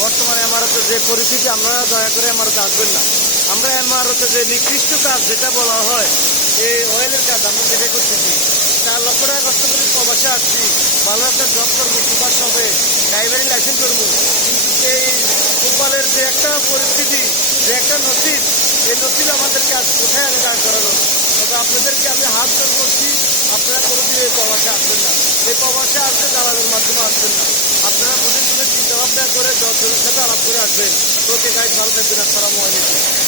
বর্তমানে এমআরওতে যে পরিস্থিতি, আপনারা দয়া করে এমআরওতে আসবেন না। আমরা এমআরওতে যে নিকৃষ্ট কাজ যেটা বলা হয়, এই অয়েলের কাজ আমরা যেটা করতেছি, 4 লক্ষ টাকা কষ্ট করে প্রবাসে আসছি, ভালো একটা জব করবো, সুপার হবে, ড্রাইভারি লাইসেন্স করবো, কিন্তু এই গোপালের যে একটা পরিস্থিতি, যে একটা নসিব, এই নসিব আমাদেরকে আজ কোথায় আমি দাঁড় করালো। তবে আপনাদেরকে আমি হাত জোর করছি, আপনারা কোনোদিন এই প্রবাসে আসবেন না। এই প্রবাসে আসলে দালালের মাধ্যমে আসবেন না। আপনারা বুঝে শুনে চিন্তা ভাবনা করে 10 জনের সাথে আলাপ করে আসবেন। ওকে গাইড, ভালো থাকবেন। আসসালামু আলাইকুম।